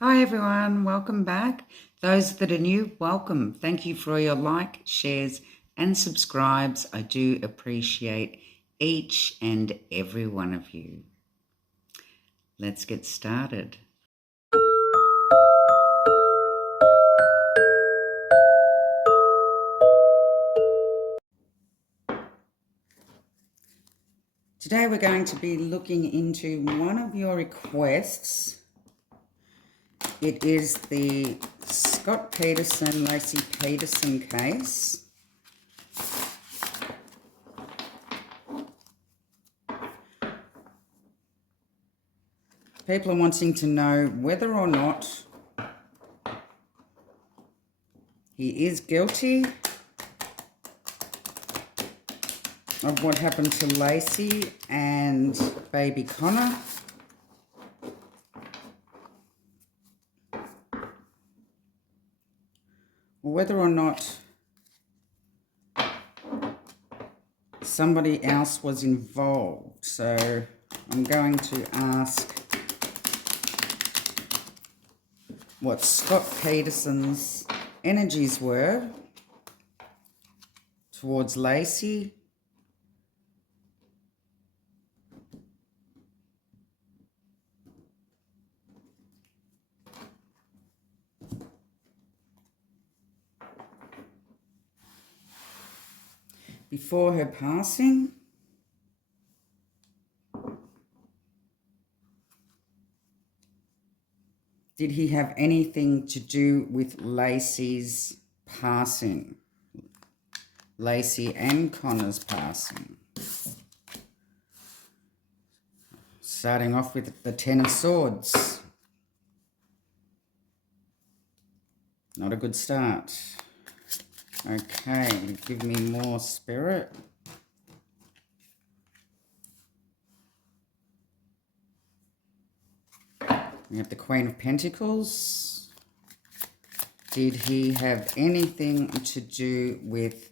Hi everyone, welcome back. Those that are new, welcome. Thank you for your like, shares and subscribes. I do appreciate each and every one of you. Let's get started. Today we're going to be looking into one of your requests. It is the Scott Peterson, Lacey Peterson case. People are wanting to know whether or not he is guilty of what happened to Lacey and baby Connor. Or whether or not somebody else was involved. So I'm going to ask what Scott Peterson's energies were towards Lacey before her passing. Did he have anything to do with Lacey's passing? Lacey and Connor's passing. Starting off with the Ten of Swords. Not a good start. Okay, give me more spirit. We have the Queen of Pentacles. Did he have anything to do with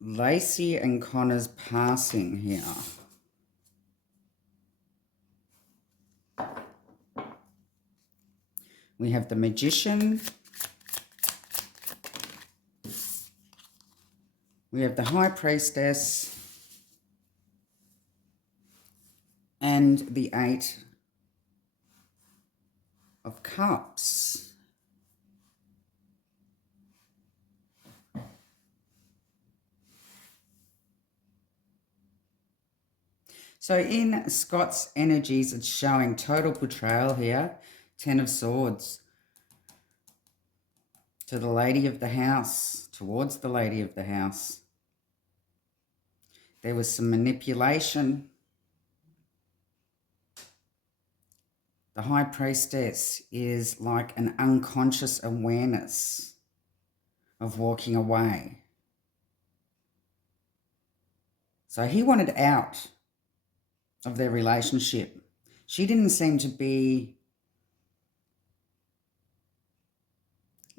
Lacey and Connor's passing here? We have the Magician. We have the High Priestess. And the Eight of Cups. So in Scott's energies, it's showing total betrayal here. Ten of Swords. To the lady of the house, towards the lady of the house. There was some manipulation. The High Priestess is like an unconscious awareness of walking away. So he wanted out of their relationship. She didn't seem to be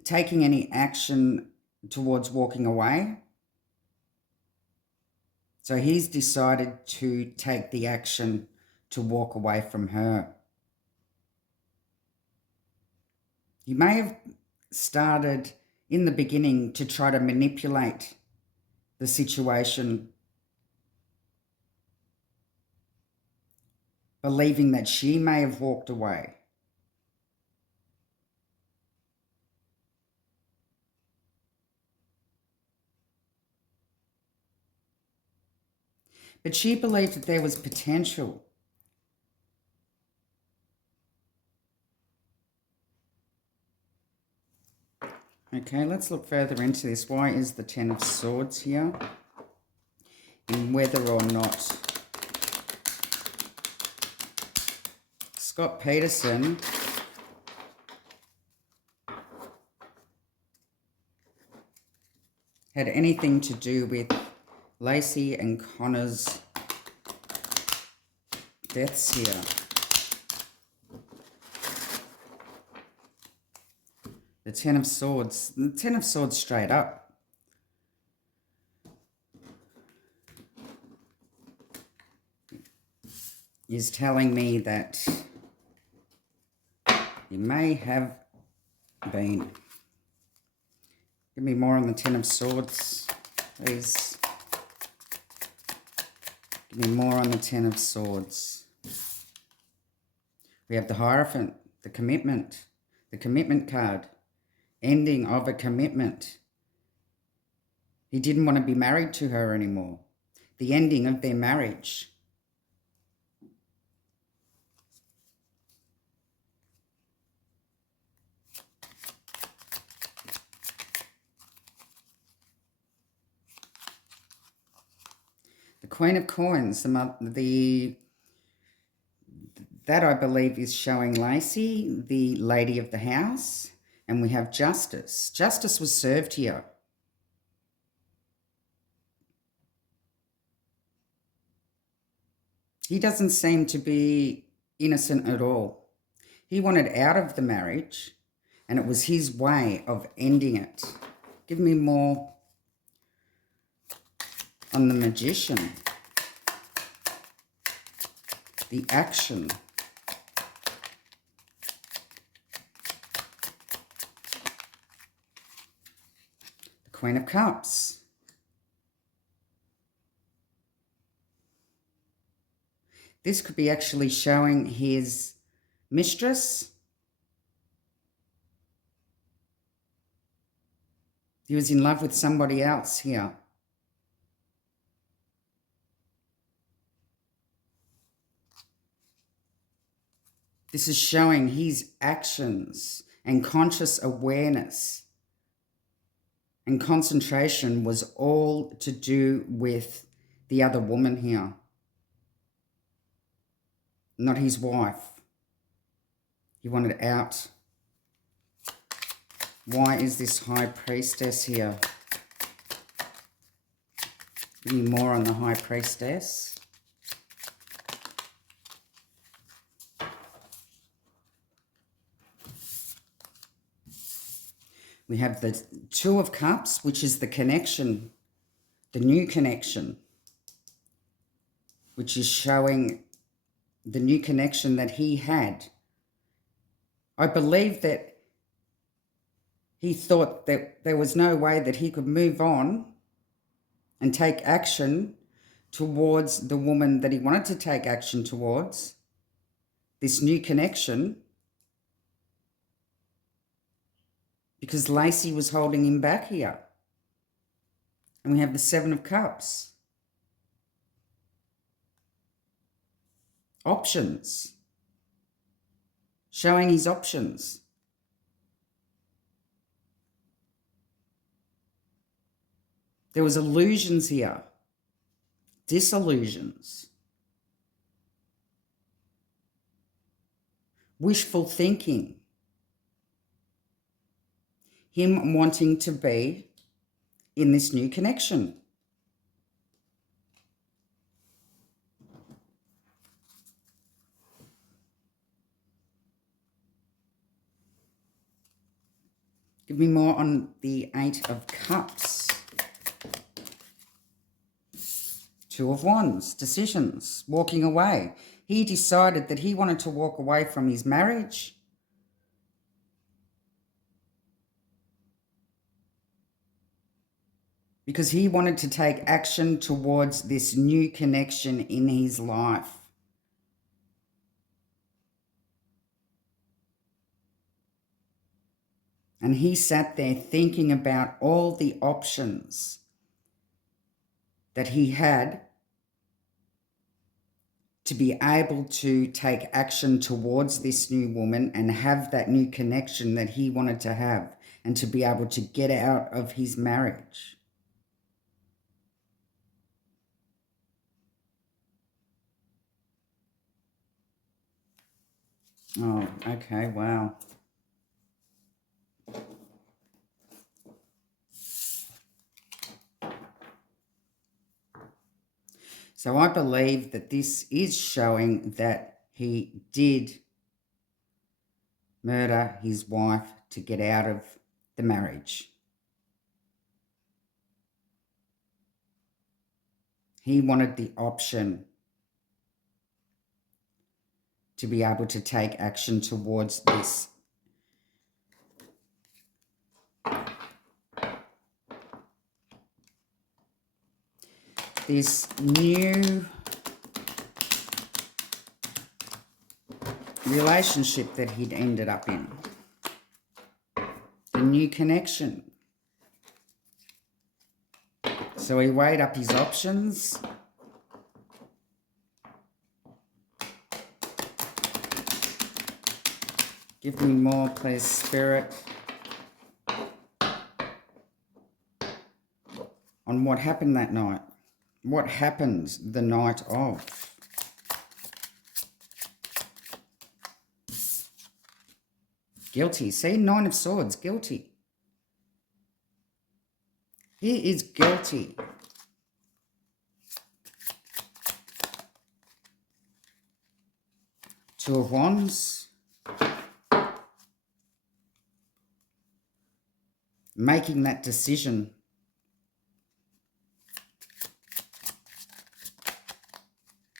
taking any action towards walking away. So he's decided to take the action to walk away from her. He may have started in the beginning to try to manipulate the situation, believing that she may have walked away. But she believed that there was potential. Okay, let's look further into this. Why is the Ten of Swords here? And whether or not Scott Peterson had anything to do with Lacey and Connor's deaths here. The Ten of Swords. The Ten of Swords straight up. is telling me that he may have been. Give me more on the Ten of Swords, please. Give me more on the Ten of Swords. We have the Hierophant, the commitment card, ending of a commitment. He didn't want to be married to her anymore. The ending of their marriage. The Queen of Coins, that I believe is showing Lacey, the lady of the house, and we have Justice. Justice was served here. He doesn't seem to be innocent at all. He wanted out of the marriage, and it was his way of ending it. Give me more on the Magician. The action. The Queen of Cups. This could be actually showing his mistress. He was in love with somebody else here. This is showing his actions and conscious awareness and concentration was all to do with the other woman here, not his wife. He wanted out. Why is this High Priestess here? Give me more on the High Priestess. We have the Two of Cups, which is the connection, the new connection, which is showing the new connection that he had. I believe that he thought that there was no way that he could move on and take action towards the woman that he wanted to take action towards, this new connection, because Lacey was holding him back here. And we have the Seven of Cups. Options. Showing his options. There was illusions here. Disillusions. Wishful thinking. Him wanting to be in this new connection. Give me more on the Eight of Cups. Two of Wands, decisions, walking away. He decided that he wanted to walk away from his marriage. Because he wanted to take action towards this new connection in his life. And he sat there thinking about all the options that he had to be able to take action towards this new woman and have that new connection that he wanted to have and to be able to get out of his marriage. Oh, okay, wow. So I believe that this is showing that he did murder his wife to get out of the marriage. He wanted the option to be able to take action towards this new relationship that he'd ended up in. A new connection. So he weighed up his options. Give me more, please, Spirit, on what happened that night. What happened the night of? Guilty. See, 9 of Swords, guilty. He is guilty. Two of Wands. Making that decision.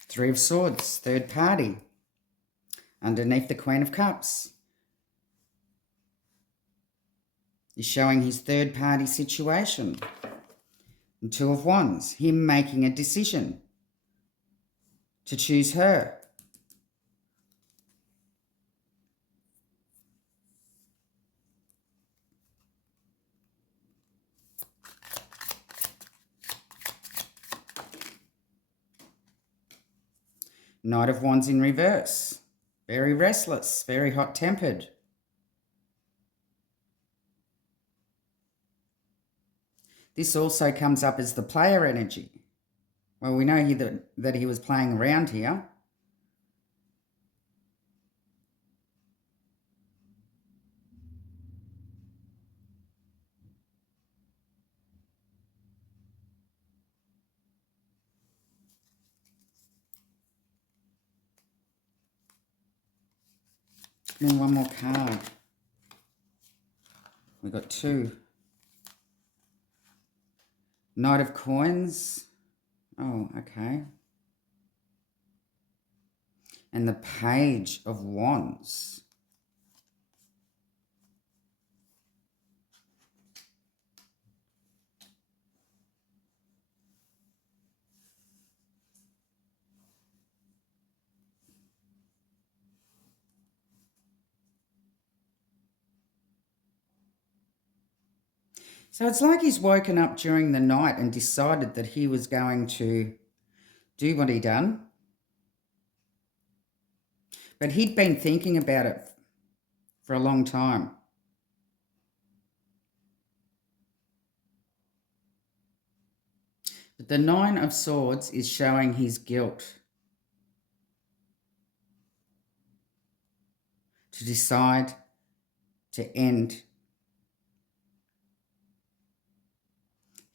Three of Swords, third party. Underneath the Queen of Cups. He's showing his third party situation. And Two of Wands, him making a decision to choose her. Knight of Wands in reverse. Very restless, very hot-tempered. This also comes up as the player energy. Well, we know that he was playing around here. And one more card. We've got two. Knight of Coins. Oh, okay. And the Page of Wands. So it's like he's woken up during the night and decided that he was going to do what he done. But he'd been thinking about it for a long time. But the Nine of Swords is showing his guilt. To decide to end.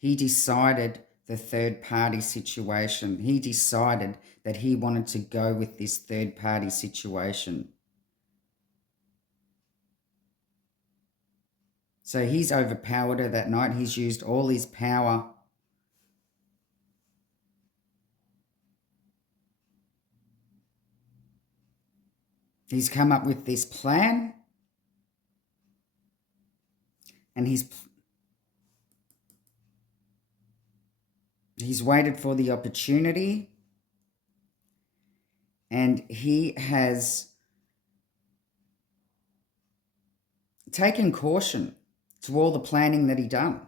He decided the third party situation. He decided that he wanted to go with this third party situation. So he's overpowered her that night. He's used all his power. He's come up with this plan. And he's waited for the opportunity. And he has taken caution to all the planning that he done.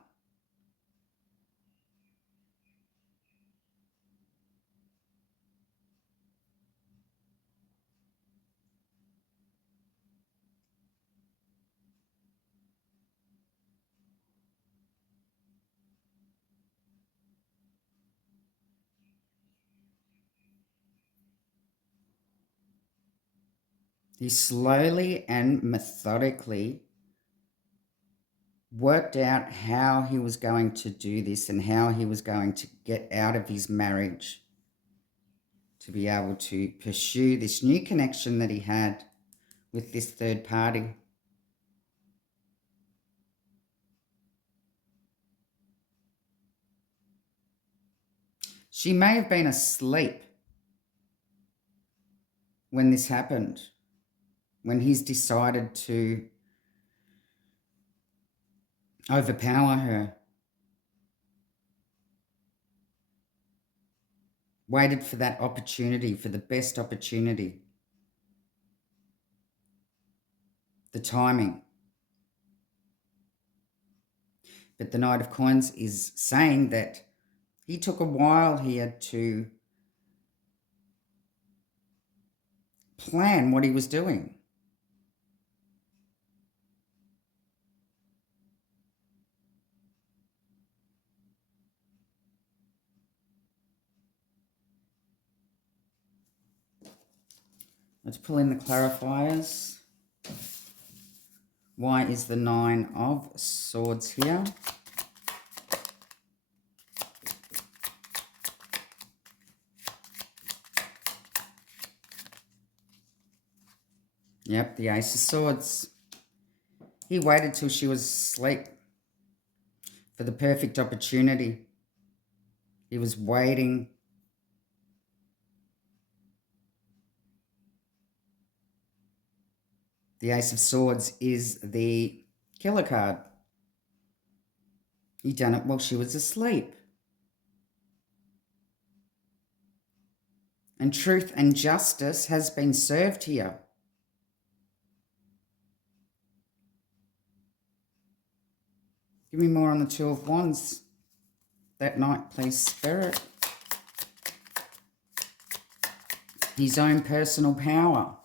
He slowly and methodically worked out how he was going to do this and how he was going to get out of his marriage to be able to pursue this new connection that he had with this third party. She may have been asleep when this happened, when he's decided to overpower her. Waited for that opportunity, for the best opportunity. The timing. But the Knight of Coins is saying that he took a while here to plan what he was doing. Let's pull in the clarifiers. Why is the Nine of Swords here? Yep, the Ace of Swords. He waited till she was asleep for the perfect opportunity. He was waiting. The Ace of Swords is the killer card. He done it while she was asleep. And truth and justice has been served here. Give me more on the Two of Wands that night, please, Spirit. His own personal power.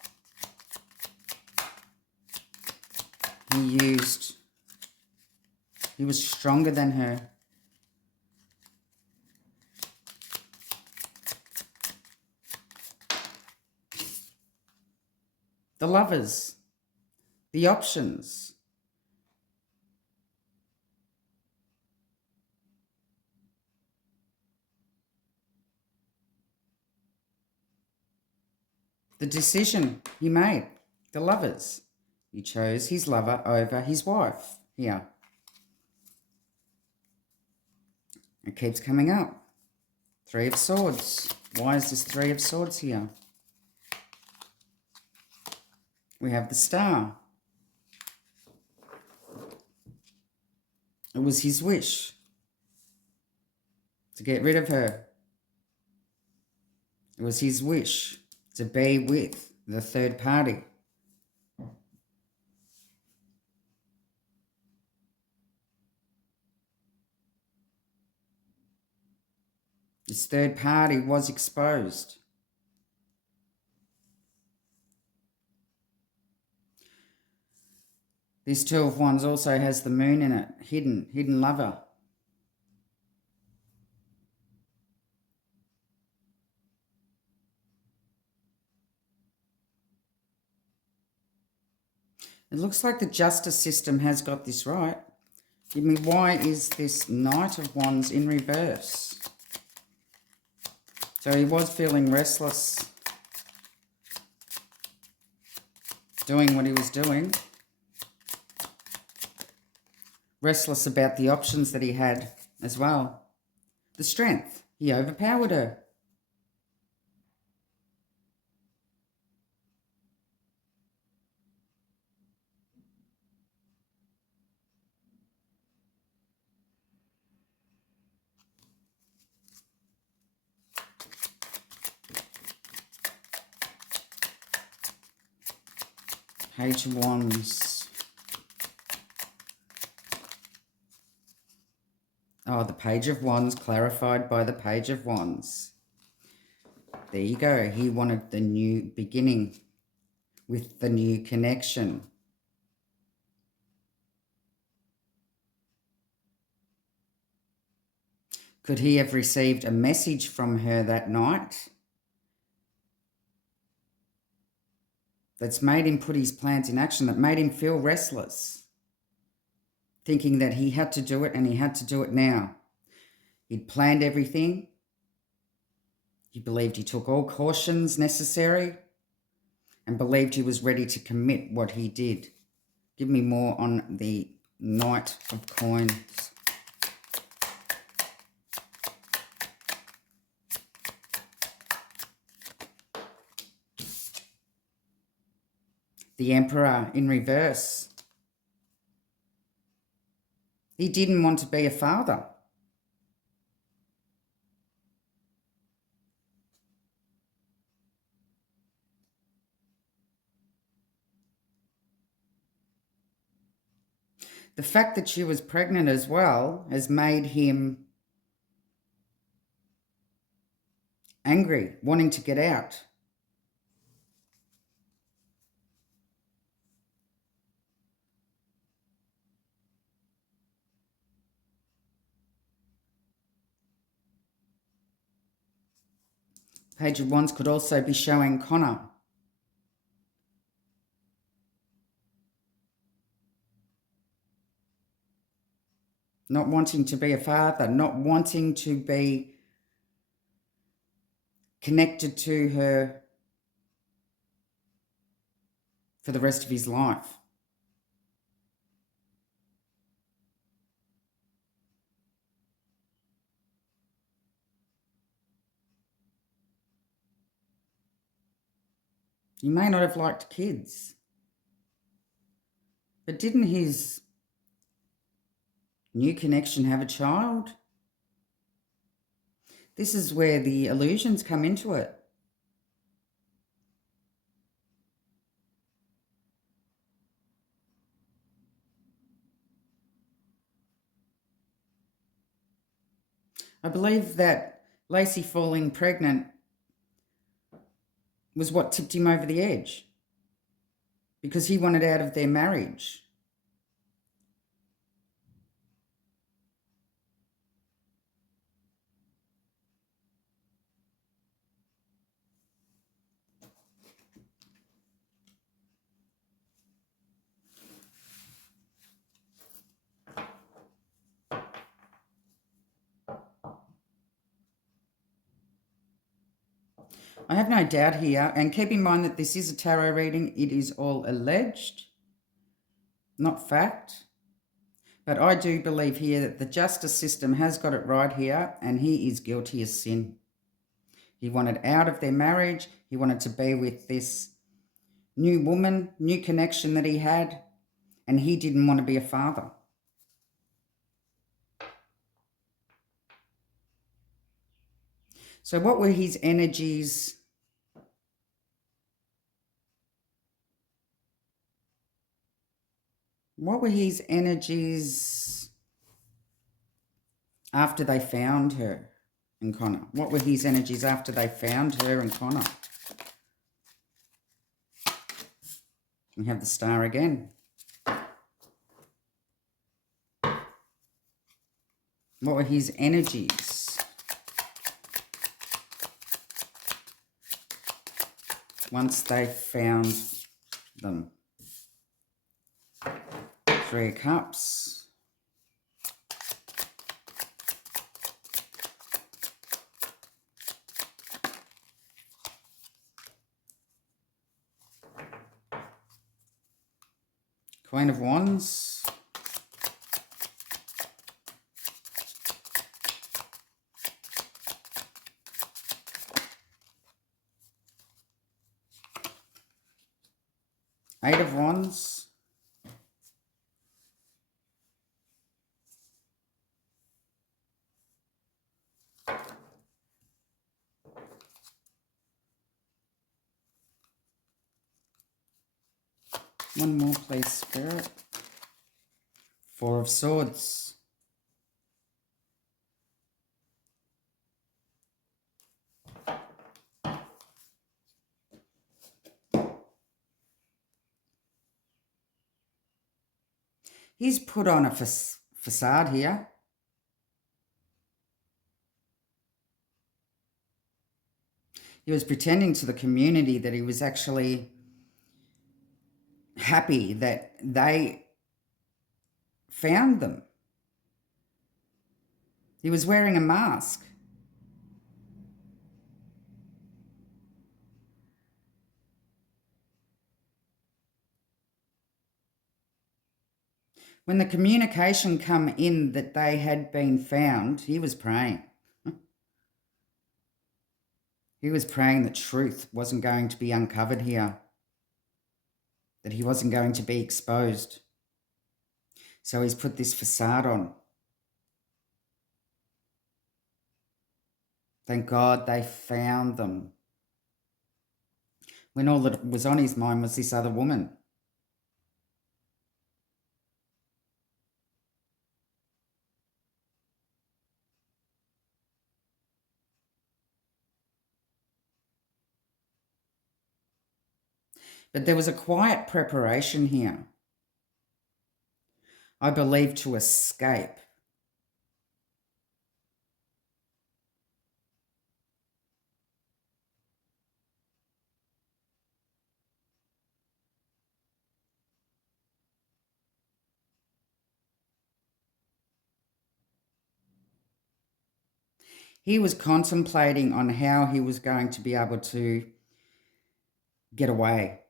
He was stronger than her. The Lovers. The options. The decision he made. The Lovers. He chose his lover over his wife here. It keeps coming up. Three of Swords. Why is this Three of Swords here? We have the Star. It was his wish to get rid of her. It was his wish to be with the third party. This third party was exposed. This Two of Wands also has the Moon in it. Hidden lover. It looks like the justice system has got this right. Give me, why is this Knight of Wands in reverse? So he was feeling restless, doing what he was doing. Restless about the options that he had as well. The Strength. He overpowered her. Page of Wands. Oh, the Page of Wands clarified by the Page of Wands. There you go. He wanted the new beginning with the new connection. Could he have received a message from her that night that's made him put his plans in action, that made him feel restless, thinking that he had to do it and he had to do it now? He'd planned everything. He believed he took all cautions necessary and believed he was ready to commit what he did. Give me more on the Knight of Coins. The Emperor in reverse. He didn't want to be a father. The fact that she was pregnant as well has made him angry, wanting to get out. Page of Wands could also be showing Connor. Not wanting to be a father, not wanting to be connected to her for the rest of his life. He may not have liked kids, but didn't his new connection have a child? This is where the illusions come into it. I believe that Lacey falling pregnant was what tipped him over the edge, because he wanted out of their marriage. I have no doubt here, and keep in mind that this is a tarot reading. It is all alleged, not fact. But I do believe here that the justice system has got it right here, and he is guilty as sin. He wanted out of their marriage. He wanted to be with this new woman, new connection that he had, and he didn't want to be a father. So what were his energies? What were his energies after they found her and Connor? What were his energies after they found her and Connor? We have the Star again. What were his energies once they found them? 3 of Cups. Queen of Wands. Eight of Wands. One more, please, Spirit. 4 of Swords. He's put on a facade here. He was pretending to the community that he was actually happy that they found them. He was wearing a mask. When the communication come in that they had been found, he was praying. He was praying that truth wasn't going to be uncovered here, that he wasn't going to be exposed. So he's put this facade on. Thank God they found them. When all that was on his mind was this other woman. But there was a quiet preparation here, I believe, to escape. He was contemplating on how he was going to be able to get away.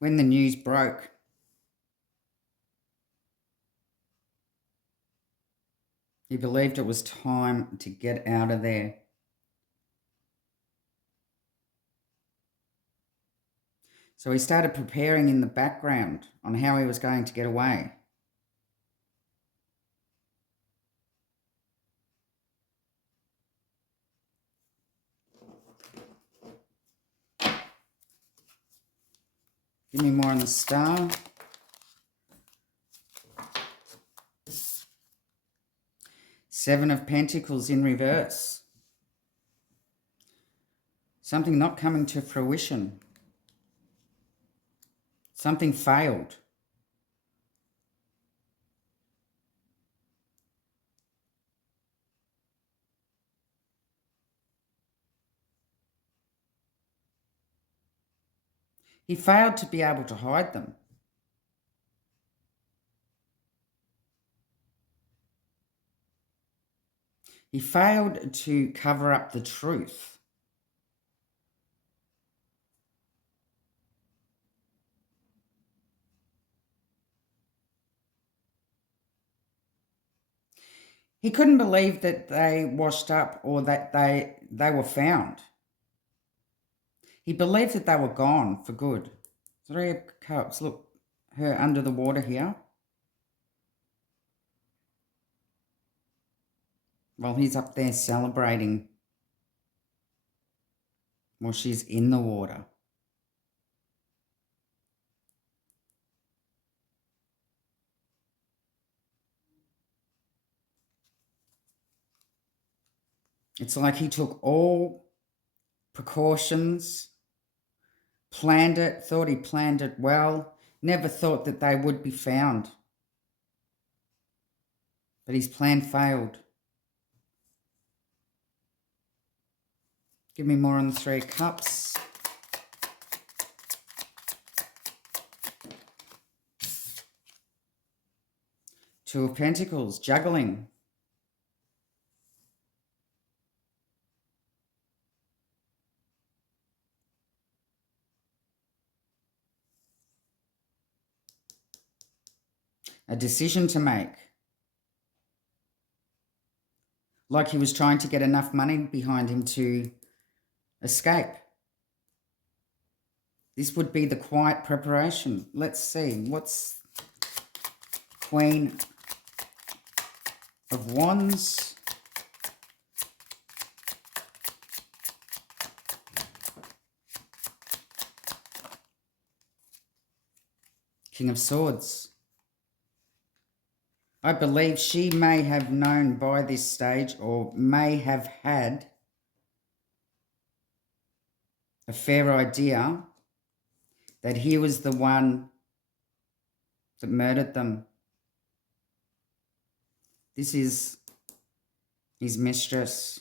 When the news broke, he believed it was time to get out of there. So he started preparing in the background on how he was going to get away. Give me more on the star. Seven of Pentacles in reverse. Something not coming to fruition. Something failed. He failed to be able to hide them. He failed to cover up the truth. He couldn't believe that they washed up or that they were found. He believed that they were gone for good. Three of Cups. Look, her under the water here. While he's up there celebrating. While she's in the water. It's like he took all precautions, planned it, thought he planned it well, never thought that they would be found. But his plan failed. Give me more on the Three of Cups. Two of Pentacles, juggling. A decision to make. Like he was trying to get enough money behind him to escape. This would be the quiet preparation. Let's see. What's Queen of Wands? King of Swords. I believe she may have known by this stage or may have had a fair idea that he was the one that murdered them. This is his mistress.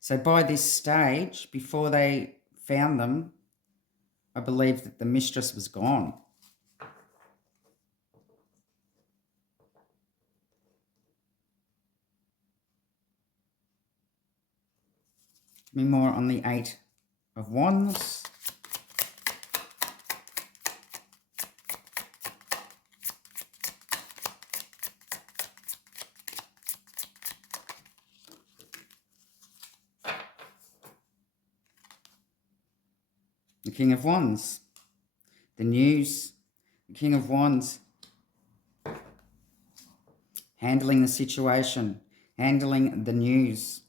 So by this stage, before they found them, I believe that the mistress was gone. Give me more on the Eight of Wands. The King of Wands. The news. The King of Wands. Handling the situation. Handling the news.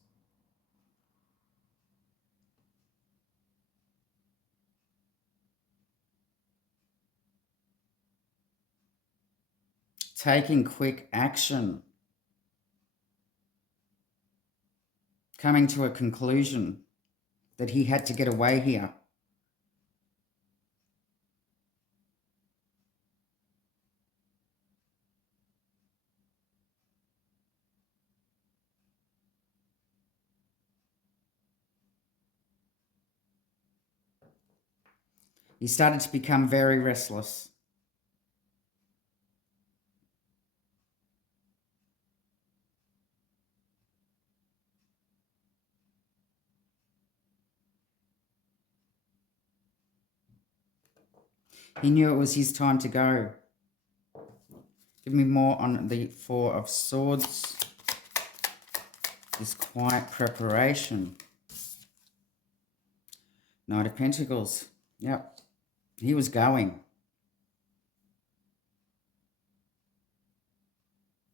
Taking quick action. Coming to a conclusion that he had to get away here. He started to become very restless. He knew it was his time to go. Give me more on the Four of Swords. This quiet preparation. Knight of Pentacles. Yep. He was going.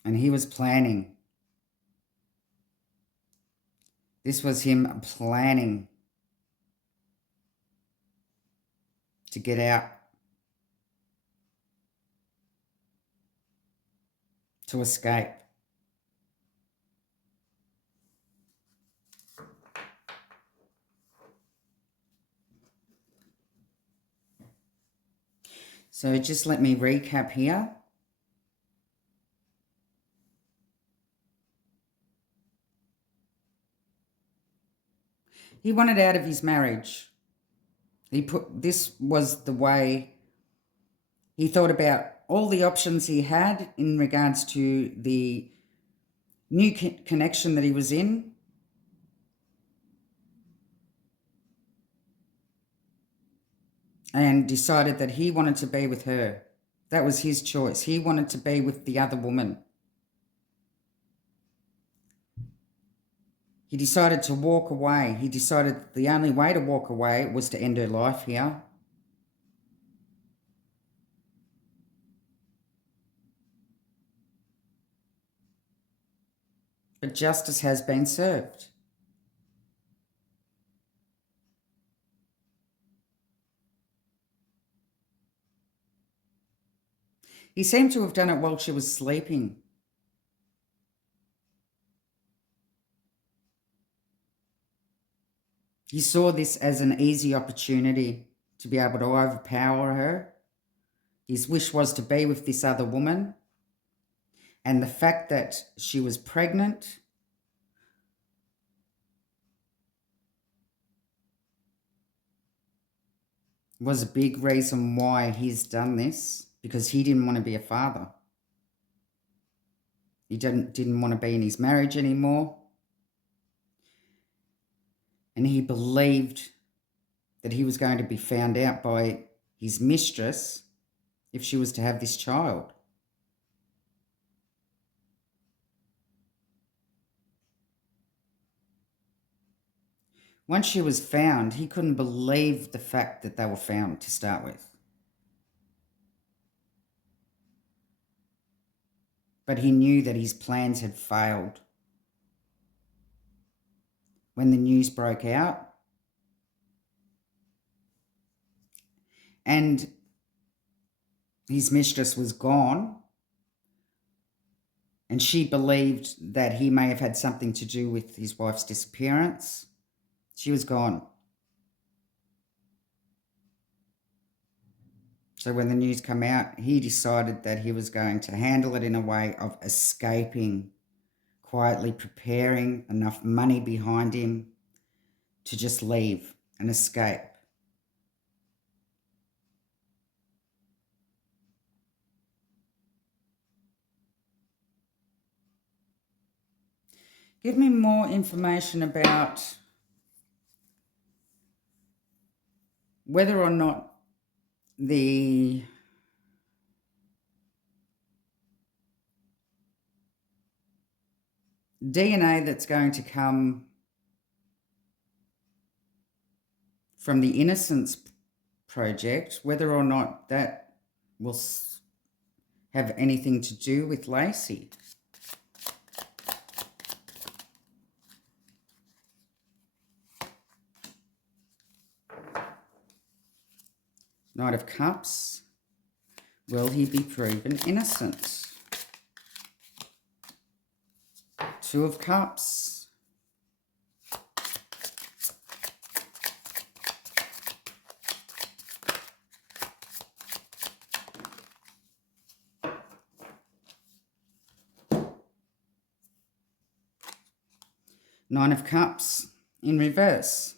And he was planning. This was him planning to get out. To escape. So just let me recap here. He wanted out of his marriage. This was the way he thought about all the options he had in regards to the new connection that he was in. And decided that he wanted to be with her. That was his choice. He wanted to be with the other woman. He decided to walk away. He decided the only way to walk away was to end her life here. But justice has been served. He seemed to have done it while she was sleeping. He saw this as an easy opportunity to be able to overpower her. His wish was to be with this other woman. And the fact that she was pregnant was a big reason why he's done this, because he didn't want to be a father. He didn't want to be in his marriage anymore. And he believed that he was going to be found out by his mistress if she was to have this child. Once she was found, he couldn't believe the fact that they were found to start with. But he knew that his plans had failed. When the news broke out, and his mistress was gone, and she believed that he may have had something to do with his wife's disappearance, she was gone. So when the news came out, he decided that he was going to handle it in a way of escaping, quietly preparing enough money behind him to just leave and escape. Give me more information about whether or not the DNA that's going to come from the Innocence project, whether or not that will have anything to do with Lacey. Knight of Cups. Will he be proven innocent? Two of Cups. Nine of Cups in reverse.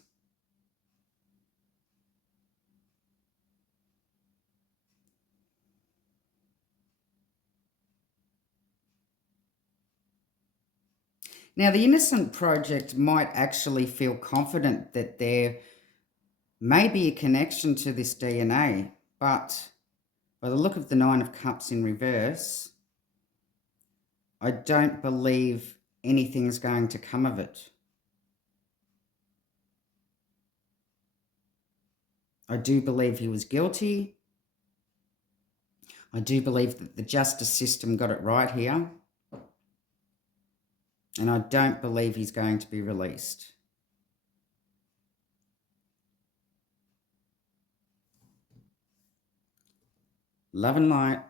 Now, the Innocent project might actually feel confident that there may be a connection to this DNA, but by the look of the Nine of Cups in reverse, I don't believe anything's going to come of it. I do believe he was guilty. I do believe that the justice system got it right here. And I don't believe he's going to be released. Love and light.